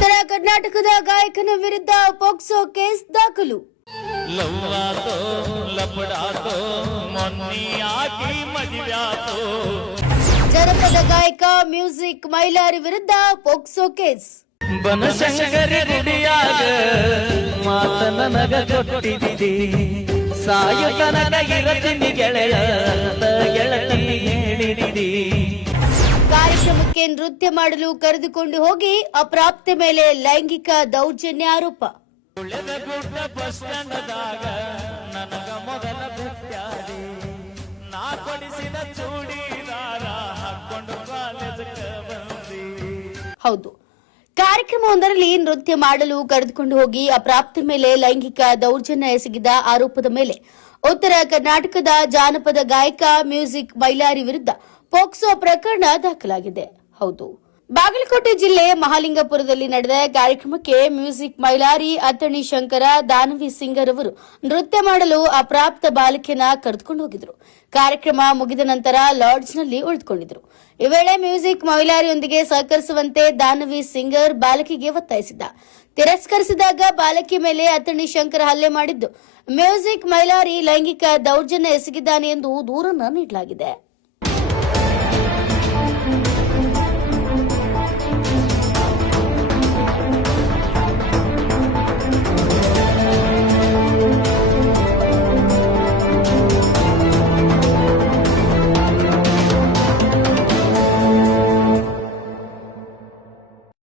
ಉತ್ತರ ಕರ್ನಾಟಕದ ಗಾಯಕನ ವಿರುದ್ಧ ಪೋಕ್ಸೋ ಕೇಸ್ ದಾಖಲು. ಲವ್ವಾತೋ ಲಪಡಾತೋ ಮೊನ್ನಿಯಾಗಿ ಮದುವ್ಯಾತೋ. ಜನಪದ ಗಾಯಕ ಮ್ಯೂಸಿಕ್ ಮೈಲಾರಿ ವಿರುದ್ಧ ಪೋಕ್ಸೋ ಕೇಸ್. ಬನಶಂಕರಿ ಗುಡಿಯಾಗ ಮಾತ ನನಗ ಕೊಟ್ಟಿದ್ದಿ, ಸಾಯುತನಗ ಇರತೀನಿ ಗೆಳೆಯ ಗೆಳತಿ ಹೇಳಿದಿ. ಕಾರ್ಯಕ್ರಮಕ್ಕೆ ನೃತ್ಯ ಮಾಡಲು ಕರೆದುಕೊಂಡು ಹೋಗಿ ಅಪ್ರಾಪ್ತೆ ಮೇಲೆ ಲೈಂಗಿಕ ದೌರ್ಜನ್ಯ ಆರೋಪ. ಗುಡ್ಡ ಬಸ್ ಸ್ಟ್ಯಾಂಡದಾಗ ನನಗ ಮೊದಲ ಭೇಟಿಯಾದಿ, ನಾ ಕೊಡಿಸಿದ ಚೂಡಿದಾರ ಹಾಕೊಂಡು ಕಾಲೇಜಕ್ಕೆ ಬಂದಿ. ಹೌದು, ಕಾರ್ಯಕ್ರಮವೊಂದರಲ್ಲಿ ನೃತ್ಯ ಮಾಡಲು ಕರೆದುಕೊಂಡು ಹೋಗಿ ಅಪ್ರಾಪ್ತೆ ಮೇಲೆ ಲೈಂಗಿಕ ದೌರ್ಜನ್ಯ ಎಸಗಿದ ಆರೋಪದ ಮೇಲೆ ಉತ್ತರ ಕರ್ನಾಟಕದ ಜಾನಪದ ಗಾಯಕ ಮ್ಯೂಸಿಕ್ ಮೈಲಾರಿ ವಿರುದ್ಧ ಪೋಕ್ಸೋ ಪ್ರಕರಣ ದಾಖಲಾಗಿದೆ. ಹೌದು, ಬಾಗಲಕೋಟೆ ಜಿಲ್ಲೆ ಮಹಾಲಿಂಗಪುರದಲ್ಲಿ ನಡೆದ ಕಾರ್ಯಕ್ರಮಕ್ಕೆ ಮ್ಯೂಸಿಕ್ ಮೈಲಾರಿ, ಅಥಣಿ ಶಂಕರ, ದಾನವಿ ಸಿಂಗರ್ ಅವರು ನೃತ್ಯ ಮಾಡಲು ಅಪ್ರಾಪ್ತ ಬಾಲಕಿಯನ್ನ ಕರೆದುಕೊಂಡು ಹೋಗಿದ್ರು. ಕಾರ್ಯಕ್ರಮ ಮುಗಿದ ನಂತರ ಲಾಡ್ಜ್ನಲ್ಲಿ ಉಳಿದುಕೊಂಡಿದ್ರು. ಈ ವೇಳೆ ಮ್ಯೂಸಿಕ್ ಮೈಲಾರಿಯೊಂದಿಗೆ ಸಹಕರಿಸುವಂತೆ ದಾನವಿ ಸಿಂಗರ್ ಬಾಲಕಿಗೆ ಒತ್ತಾಯಿಸಿದ್ದ. ತಿರಸ್ಕರಿಸಿದಾಗ ಬಾಲಕಿ ಮೇಲೆ ಅಥಣಿ ಶಂಕರ ಹಲ್ಲೆ ಮಾಡಿದ್ದು ಮ್ಯೂಸಿಕ್ ಮೈಲಾರಿ ಲೈಂಗಿಕ ದೌರ್ಜನ್ಯ ಎಸಗಿದ್ದಾನೆ ಎಂದು ದೂರನ್ನು ನೀಡಲಾಗಿದೆ.